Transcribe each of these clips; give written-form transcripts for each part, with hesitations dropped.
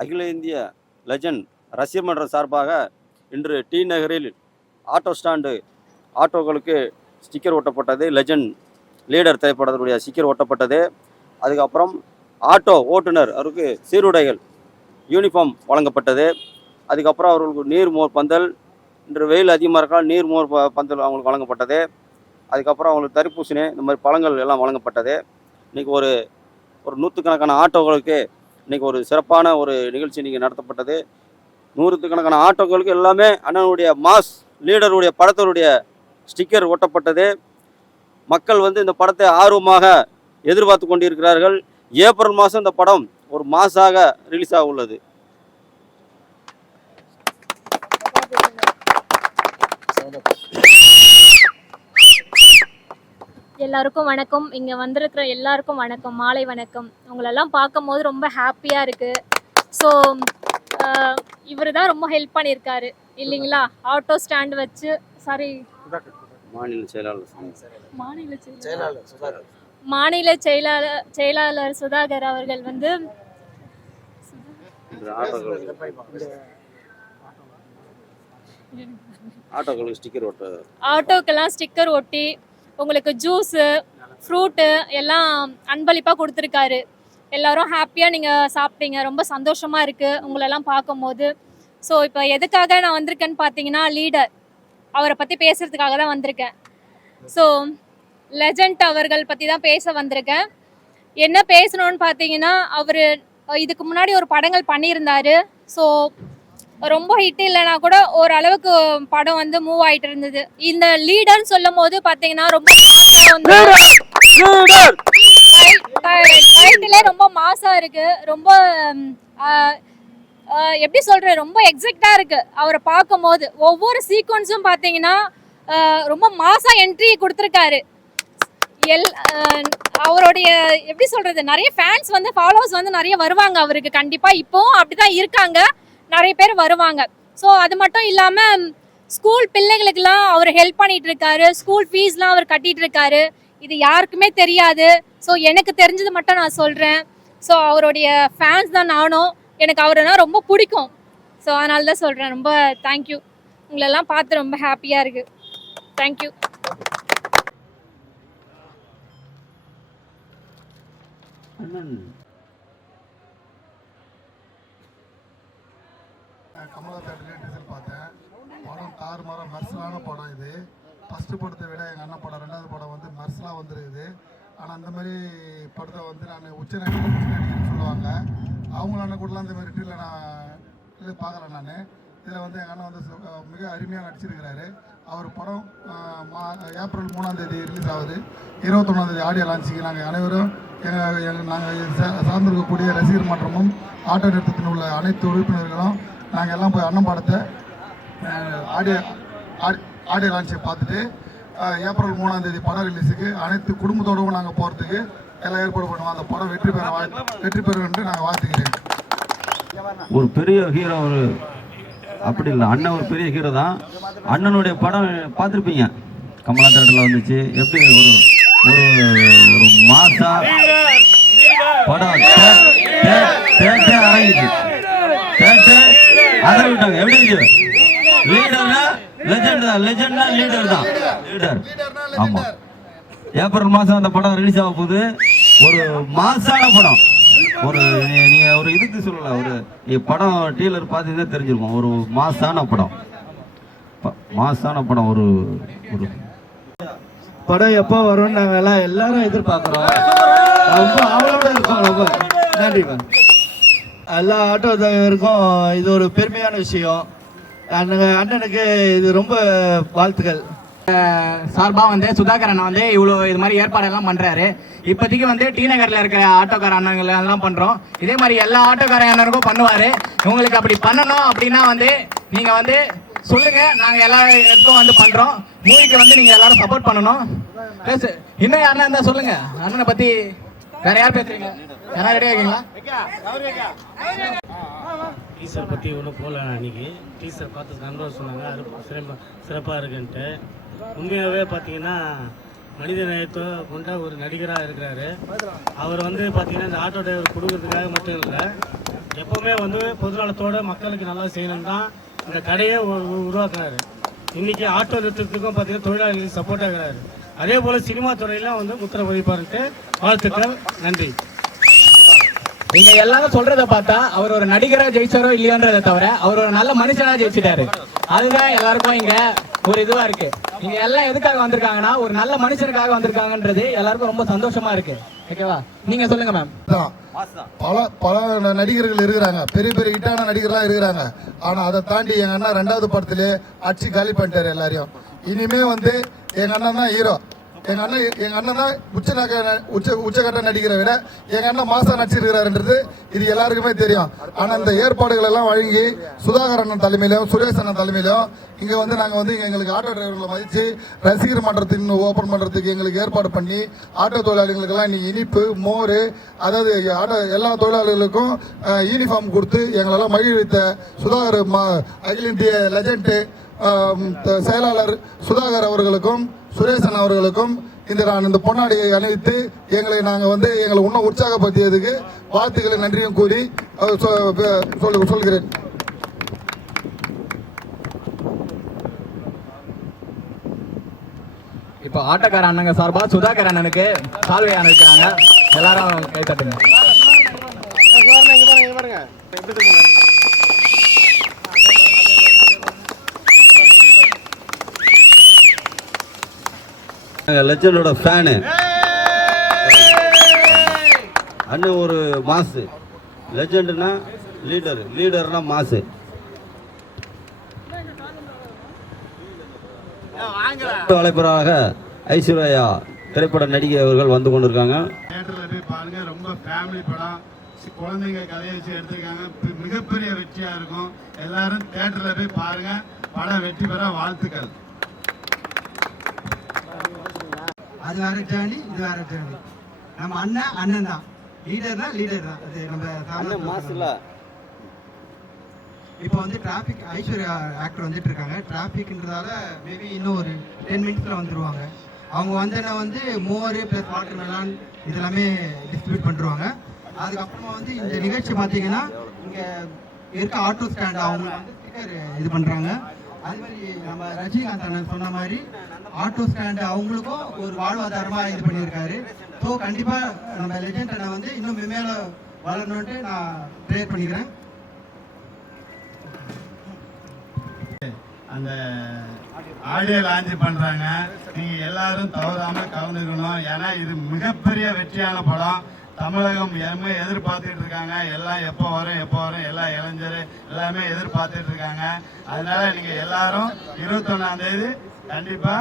அகில இந்திய லெஜண்ட் ரசிகர் மன்ற சார்பாக இன்று டி நகரில் ஆட்டோ ஸ்டாண்டு ஆட்டோக்களுக்கு ஸ்டிக்கர் ஒட்டப்பட்டது. லெஜண்ட் லீடர் திரைப்படத்துடைய ஸ்டிக்கர் ஒட்டப்பட்டது. அதுக்கப்புறம் ஆட்டோ ஓட்டுநர் அவருக்கு சீருடைகள் யூனிஃபார்ம் வழங்கப்பட்டது. அதுக்கப்புறம் அவர்களுக்கு நீர்மோர் பந்தல், இன்று வெயில் அதிகமாக இருக்கால் நீர்மோர் பந்தல் அவங்களுக்கு வழங்கப்பட்டது. அதுக்கப்புறம் அவங்களுக்கு தடுப்பூசணி, இந்த மாதிரி பழங்கள் எல்லாம் வழங்கப்பட்டது. இன்றைக்கி ஒரு நூற்றுக்கணக்கான ஆட்டோக்களுக்கு இன்றைக்கி ஒரு சிறப்பான ஒரு நிகழ்ச்சி இன்றைக்கி நடத்தப்பட்டது. நூற்றுக்கணக்கான ஆட்டோக்களுக்கு எல்லாமே அண்ணனுடைய மாஸ் லீடருடைய படத்தினுடைய ஸ்டிக்கர் ஒட்டப்பட்டது. மக்கள் இந்த படத்தை ஆர்வமாக எதிர்பார்த்து கொண்டிருக்கிறார்கள். ஏப்ரல் மாதம் இந்த படம் ஒரு மாசாக ரிலீஸ் ஆக உள்ளது. எல்லாருக்கும் வணக்கம். இங்கே வந்திருக்கிற எல்லாருக்கும் வணக்கம், மாலை வணக்கம். உங்களெல்லாம் பார்க்கும் போது ரொம்ப ஹாப்பியாக இருக்குது. ஸோ இவர் தான் ரொம்ப ஹெல்ப் பண்ணியிருக்காரு இல்லைங்களா? ஆட்டோ ஸ்டாண்ட் வச்சு மாநில செயலாளர் சுதாகர் அவர்கள் ஆட்டோக்கெல்லாம் ஸ்டிக்கர் ஒட்டி உங்களுக்கு ஜூஸு ஃப்ரூட்டு எல்லாம் அன்பளிப்பாக கொடுத்துருக்காரு. எல்லோரும் ஹாப்பியாக நீங்கள் சாப்பிட்டீங்க. ரொம்ப சந்தோஷமாக இருக்குது உங்களெல்லாம் பார்க்கும்போது. ஸோ இப்போ எதுக்காக நான் வந்திருக்கேன்னு பார்த்தீங்கன்னா, லீடர் அவரை பற்றி பேசுகிறதுக்காக தான் வந்திருக்கேன். ஸோ லெஜண்ட் அவர்கள் பற்றி தான் பேச வந்திருக்கேன். என்ன பேசணும்னு பார்த்தீங்கன்னா, அவர் இதுக்கு முன்னாடி ஒரு படங்கள் பண்ணியிருந்தார். ஸோ ரொம்ப ஹிட் இல்லைனா கூட ஓரளவுக்கு படம் மூவ் ஆகிட்டு இருந்தது. இந்த லீடர்னு சொல்லும் போது பார்த்தீங்கன்னா ரொம்ப டைட்டிலே ரொம்ப மாசா இருக்கு. ரொம்ப எப்படி சொல்கிறேன், ரொம்ப எக்ஸைட்டாக இருக்குது அவரை பார்க்கும்போது. ஒவ்வொரு சீக்வன்ஸும் பார்த்தீங்கன்னா ரொம்ப மாசா என்ட்ரி கொடுத்துருக்காரு. அவருடைய எப்படி சொல்கிறது, நிறைய ஃபேன்ஸ் ஃபாலோவர்ஸ் நிறைய வருவாங்க அவருக்கு. கண்டிப்பாக இப்போவும் அப்படி தான் இருக்காங்க, நிறைய பேர் வருவாங்க. ஸோ அது மட்டும் இல்லாமல் ஸ்கூல் பிள்ளைகளுக்கெல்லாம் அவர் ஹெல்ப் பண்ணிகிட்டு இருக்காரு. ஸ்கூல் ஃபீஸ்லாம் அவர் கட்டிகிட்டு இருக்காரு. இது யாருக்குமே தெரியாது. ஸோ எனக்கு தெரிஞ்சது மட்டும் நான் சொல்கிறேன். ஸோ அவருடைய ஃபேன்ஸ் தான் நானும். எனக்கு அவரைனா ரொம்ப பிடிக்கும். ஸோ அதனால தான் சொல்கிறேன். ரொம்ப தேங்க்யூ. உங்களெல்லாம் பார்த்து ரொம்ப ஹாப்பியாக இருக்குது. தேங்க்யூ. கமலா தேட்டர்லேயே டீசல் பார்த்தேன். படம் தாறுமாறாக மர்சலான படம். இது ஃபஸ்ட்டு படத்தை விட எங்கள் அண்ணன் படம் 2வது படம் மர்சலாக வந்துருக்குது. ஆனால் அந்த மாதிரி படத்தை நான் உச்ச நடிகர்னு சொல்லுவாங்க. அவங்க அண்ணன் கூடலாம் இந்த மாதிரி ட்ரீல நான் இது பார்க்கல. நான் இதில் எங்கள் அண்ணன் மிக அருமையாக நடிச்சிருக்கிறாரு. அவர் படம் ஏப்ரல் 3ஆம் தேதி ரிலீஸ் ஆகுது. 21ஆம் தேதி ஆடியோ லான்ச்சிங் நாங்கள் அனைவரும் நாங்கள் சார்ந்திருக்கக்கூடிய ரசிகர் மன்றமும் ஆட்டோ நிறுத்தத்தில் உள்ள அனைத்து உறுப்பினர்களும் நாங்கள் எல்லாம் போய் அண்ணன் படத்தை ஆடியோ லான்ச்சை பார்த்துட்டு ஏப்ரல் 3ஆம் தேதி படம் ரிலீஸுக்கு அனைத்து குடும்பத்தோடவும் நாங்கள் போகிறதுக்கு எல்லாம் ஏற்பாடு பண்ணுவோம். அந்த படம் வெற்றி பெறும் என்று நாங்கள் வாழ்த்துக்கிறேன். ஒரு பெரிய ஹீரோ அப்படி இல்லை, அண்ணன் ஒரு பெரிய ஹீரோ தான். அண்ணனுடைய படம் பார்த்துருப்பீங்க, கமலா தேட்டரில் வந்துச்சு. எப்படி ஒரு ஒரு மாசா படம் அரங்கிச்சு. அதை விட்டாங்க. எப்படி இருக்கு? லீடர்னா லெஜண்ட் தான், லெஜண்ட்னா லீடர் தான், லீடர். ஆமாம், ஏப்ரல் மாதம் அந்த படம் ரிலீஸ் ஆக போகுது. ஒரு மாசான படம். நீங்கள் ஒரு இதுக்கு சொல்லலை, நீ படம் டீலர் பார்த்தீங்கன்னா தெரிஞ்சிருக்கும். ஒரு மாசான படம். ஒரு படம் எப்போ வரும்னு நாங்கள் எல்லாரும் எதிர்பார்க்குறோம். ரொம்ப ஆவலோட இருக்கோம். ரொம்ப நன்றி மேம். எல்லா ஆட்டோ டிரைவருக்கும் இது ஒரு பெருமையான விஷயம். அண்ணனுக்கு இது ரொம்ப வாழ்த்துக்கள். சார்பாக சுதாகர் அண்ணன் இவ்வளோ இது மாதிரி ஏற்பாடெல்லாம் பண்ணுறாரு. இப்போதைக்கு டி நகரில் இருக்கிற ஆட்டோக்கார அண்ணங்கள் எல்லாம் பண்ணுறோம். இதே மாதிரி எல்லா ஆட்டோக்கார அண்ணனுக்கும் பண்ணுவார். உங்களுக்கு அப்படி பண்ணணும் அப்படின்னா நீங்கள் சொல்லுங்க, நாங்கள் எல்லா இடத்துக்கும் பண்ணுறோம். மூவிக்கு நீங்கள் எல்லாரும் சப்போர்ட் பண்ணணும். இன்னும் யாருன்னா இருந்தால் சொல்லுங்க. அண்ணனை பற்றி வேற யார் பேசுறீங்க? யாரா ரெடியாக இருக்கீங்களா? டீசர் பற்றி ஒன்றும் போகல. அன்றைக்கி டீசர் பார்த்து நண்பர் சொன்னாங்க, அது சிறப்பாக இருக்குன்ட்டு. உண்மையாகவே பார்த்தீங்கன்னா மனித நேயத்தை கொண்ட ஒரு நடிகராக இருக்கிறாரு. அவர் பார்த்தீங்கன்னா இந்த ஆட்டோ டிரைவர் கொடுக்கறதுக்காக மட்டும் இல்லை, எப்போவுமே வந்து பொதுநலத்தோட மக்களுக்கு நல்லா செய்யணும் தான் இந்த கடையை உருவாக்குறாரு. இன்றைக்கி ஆட்டோ நிறுத்தத்துக்கும் பார்த்தீங்கன்னா தொழிலாளர்களுக்கு சப்போர்ட்டாக இருக்கிறாரு. அதே போல் சினிமா துறையிலாம் வந்து முத்திரை பதிப்பாருன்ட்டு வாழ்த்துக்கள். நன்றி. நீங்க எல்லாரும் சொல்றத பார்த்தா அவர் ஒரு நடிகரா ஜெயிச்சாரோ இல்லையோன்றதை தவிர அவர் ஒரு நல்ல மனுஷனா ஜெயிச்சிட்டாரு. அதுதான் எல்லாருக்கும் இங்க ஒரு இதுவா இருக்கு. நீங்க எல்லாம் எதுக்காக வந்திருக்காங்கன்னா ஒரு நல்ல மனுஷனுக்காக வந்திருக்காங்கன்றது எல்லாருக்கும் ரொம்ப சந்தோஷமா இருக்கு. ஓகேவா? நீங்க சொல்லுங்க மேம். பல நடிகர்கள் இருக்கிறாங்க, பெரிய பெரிய ஹிட்டான நடிகர்லாம் இருக்கிறாங்க. ஆனா அதை தாண்டி எங்க அண்ணா 2வது படத்திலே அடிச்சு காலி பண்ணிட்டாரு எல்லாரையும். இனிமே வந்து எங்க அண்ணன் தான் ஹீரோ. எங்க அண்ணன் தான் உச்சகட்ட நடிகரை விட எங்க அண்ணன் மாசா நடிச்சிருக்கிறாருன்றது இது எல்லாருக்குமே தெரியும். ஆனா இந்த ஏற்பாடுகள் எல்லாம் வழங்கி சுதாகர் அண்ணன் தலைமையிலும் சுரேஷ் அண்ணன் தலைமையிலும் இங்க வந்து நாங்க வந்து எங்களுக்கு ஆட்டோ டிரைவர்களை மதிச்சு ரசிகர் மன்றத்தின் ஓபன் பண்றதுக்கு எங்களுக்கு ஏற்பாடு பண்ணி ஆட்டோ தொழிலாளிகளுக்கெல்லாம் இன்னைக்கு இனிப்பு மோர் அதாவது எல்லா தொழிலாளர்களுக்கும் யூனிஃபார்ம் கொடுத்து எங்களெல்லாம் மகிழ்வித்த சுதாகர் அகில இந்திய லெஜண்ட் செயலாளர் சுதாகர் அவர்களுக்கும் சுரேசன் அவர்களுக்கும் நான் இந்த பொன்னாடியை அணிவித்து எங்களை இன்னும் உற்சாகப்படுத்தியதுக்கு வாழ்த்துக்களை நன்றியும் கூறி சொல்கிறேன். இப்போ ஆட்டோக்கார அண்ணங்க சார்பா சுதாகர் அண்ணனுக்கு சால்வை அனுப்பிக்கிறாங்க. எல்லாரும் கை தட்டுங்க. லெஜண்டோட ஃபேனு அண்ணன் ஒரு மாசு, லெஜண்ட்னா லீடர்னா மாசு. அழைப்பராக ஐஸ்வர்யா திரைப்பட நடிகை அவர்கள் வந்து கொண்டிருக்காங்க. தியேட்டர்ல போய் பாருங்க, ரொம்ப ஃபேமிலி படம், குழந்தைங்க கதையை வச்சு எடுத்திருக்காங்க. மிகப்பெரிய வெற்றியா இருக்கும். எல்லாரும் தியேட்டர்ல போய் பாருங்க, படம் வெற்றி பெற வாழ்த்துக்கள். அது வேற ஜேர்னி, இது வேற ஜேர்னி. நம்ம அண்ணன் தான், லீடர் தான். அது நம்ம இப்போ வந்து டிராஃபிக் ஐஸ்வர்யா ஆக்டர் வந்துட்டு இருக்காங்க. டிராஃபிக்ன்றதால மேபி இன்னும் ஒரு 10 மினிட்ஸில் வந்துடுவாங்க. அவங்க வந்தோன்னா வந்து மோர் ப்ளஸ் வாட்டர் மெலான் இதெல்லாமே டிஸ்ட்ரிபியூட் பண்ணிடுவாங்க. அதுக்கப்புறமா வந்து இந்த நிகழ்ச்சி பார்த்தீங்கன்னா இங்கே இருக்க ஆட்டோ ஸ்டாண்ட் அவங்க வந்து ஸ்டிக்கர் இது பண்ணுறாங்க. அது மாதிரி நம்ம ரஜினிகாந்த் அண்ணன் சொன்ன மாதிரி ஆட்டோ ஸ்டாண்டு அவங்களுக்கும் ஒரு வாழ்வாதாரமாக இது பண்ணியிருக்காரு. ஸோ கண்டிப்பாக நம்ம லெஜண்ட் அண்ணன் வந்து இன்னும் மேலே வளரணுன்ட்டு நான் ப்ரேயர் பண்ணிக்கிறேன். அந்த ஆடியோ லான்ச் பண்றாங்க, நீங்க எல்லாரும் தவறாம கலந்துக்கணும். ஏன்னா இது மிகப்பெரிய வெற்றியான படம். தமிழகம் எதிர்பார்த்துட்டு இருக்காங்க. எல்லாம் எப்போ வரும் எல்லா இளைஞர் எல்லாமே எதிர்பார்த்துட்டு இருக்காங்க. அதனால நீங்க எல்லாரும் 21ஆம் தேதி கண்டிப்பா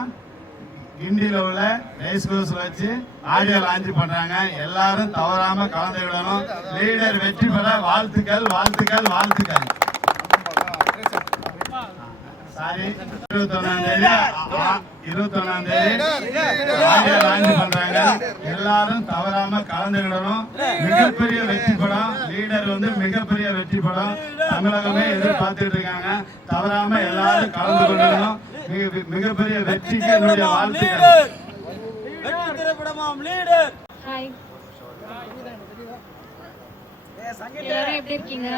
கிண்டியில் உள்ள ரேஸ் கோர்ஸ்ல வச்சு ஆடியோ லான்ச் பண்றாங்க. எல்லாரும் தவறாம கலந்துக்கிடணும். லீடர் வெற்றி பெற வாழ்த்துக்கள். 21ஆம் தேதி ஆடியோ லான்ச் பண்றாங்க. எல்லாரும் தவறாம கலந்துக்கிடணும். மிகப்பெரிய வெற்றி படம். லீடர் வந்து மிகப்பெரிய வெற்றி படம். தமிழகமே எதிர்பார்த்துட்டு இருக்காங்க. தவறாம எல்லாரும் கலந்து கொள்ளணும். மிகப்பெரிய வெற்றிக்கு என்னுடைய வாழ்த்துக்கள். ஹாய், எல்லாரும் எப்படி இருக்கீங்க?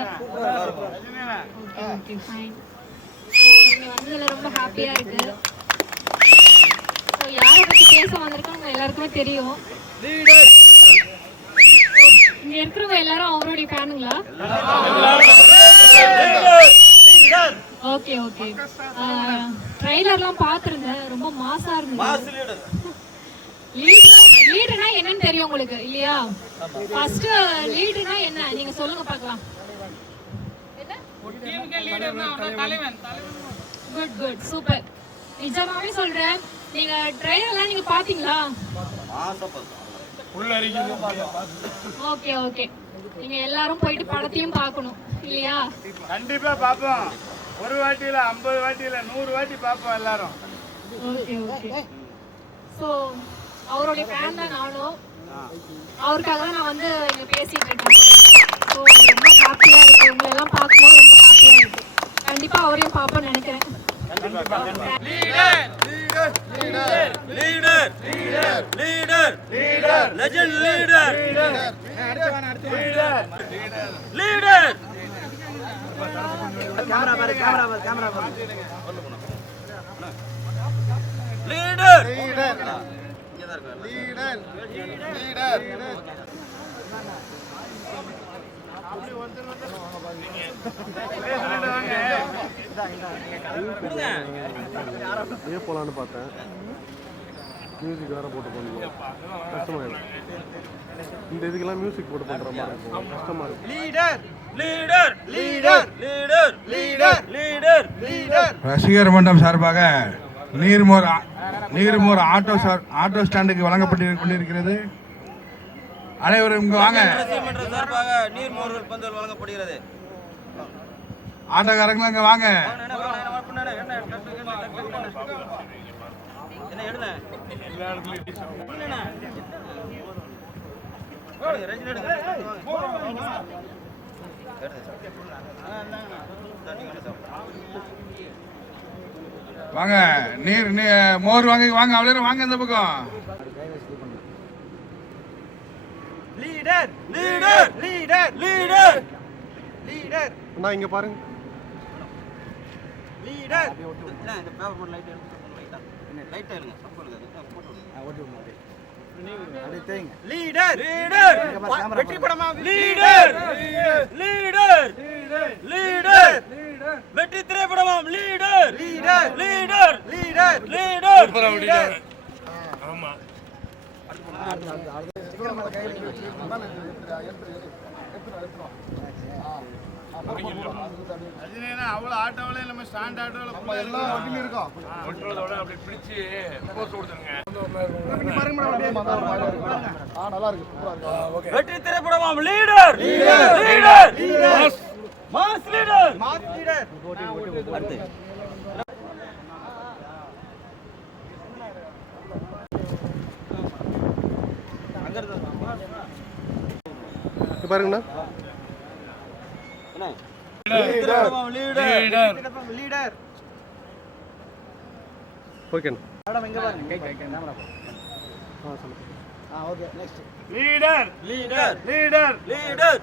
Okay fine. இங்கே வந்ததில் ரொம்ப ஹாப்பியாக இருக்கு. ஸோ யாரை பற்றி பேச வந்திருக்கோம் எல்லாருக்குமே தெரியும். இங்கே இருக்கிறவங்க எல்லாரும் அவருடைய ஃபேனுங்களா? Okay okay. ட்ரைலர்லாம் பார்த்துருந்தேன், ரொம்ப மாசா இருந்தது. லீடர்னா என்னன்னு தெரியும் உங்களுக்கு இல்லையா? ஃபர்ஸ்ட் லீடர்னா என்ன நீங்க சொல்லுங்க பார்க்கலாம். Good good super. நிஜமாவே சொல்றேன், நீங்க ட்ரைலர்லாம் நீங்க பாத்தீங்களா? Okay okay. நீங்க எல்லாரும் போயிட்டு படத்தையும் பார்க்கணும் இல்லையா? கண்டிப்பா பாப்போம். ஒரு வாட்டியில 50 வாட்டியில 100 வாட்டி பாப்போம் எல்லாரும். Okay okay. ஸோ அவருடைய ஃபேன் தான் நானும். அவருக்காக தான் நான் வந்து இங்கே பேசிட்டு இருக்கேன். ஸோ ரொம்ப ஹாப்பியாக இருக்கு. உங்களை எல்லாம் பார்க்கும்போது ரொம்ப ஹாப்பியாக இருக்கு. கண்டிப்பாக அவரையும் பார்ப்போம்னு நினைக்கிறேன். லெஜண்ட் லீடர் லீடர் போலான்னு பார்த்தேன் மியூசிக் வேற போட்டு பண்ணுவோம் கஷ்டமாயிடும் இந்த இதுக்கெல்லாம் மியூசிக் போட்டு பண்ற மாதிரி இருக்கும் கஷ்டமா இருக்கும் ரசிகர் மன்றம் சார்பாக நீர்மோர் ஆட்டோ ஸ்டாண்டுக்கு வழங்கப்பட்டு கொண்டிருக்கிறது. அனைவரும் இங்கு வாங்க. சார்பாக நீர்மோர்கள் பந்தல் வழங்கப்படுகிறது. ஆட்டோக்காரங்களும் இங்க வாங்க. வாங்க மோர் வாங்க வாங்க அவ்வளோ வாங்க இந்த பக்கம். Leader leader leader leader leader அண்ணா இங்க பாருங்க லீடர் இந்த பேப்பர் லைட் லைட் எடுங்க லீடர் லீடர் வெற்றி படமா லீடர் லீடர் லீடர் வெற்றி திரைப்படமாம் leader leader leader leader leader ஆமா அவ்வளோ ஆட்டோவில நம்ம ஸ்டாண்ட் ஆட்டோவில் எல்லாம் வண்டியில இருக்கோம். அப்படி பிடிச்சி போஸ்ட் கொடுத்துருங்க. நல்லா இருக்கு சூப்பரா இருக்கு. வெற்றி திரைப்படமாம் leader leader leader mass leader mass leader அடுத்து இங்க பாருங்கண்ணா லீடர் ஓகேண்ணா லீடர் லீடர் லீடர் லீடர்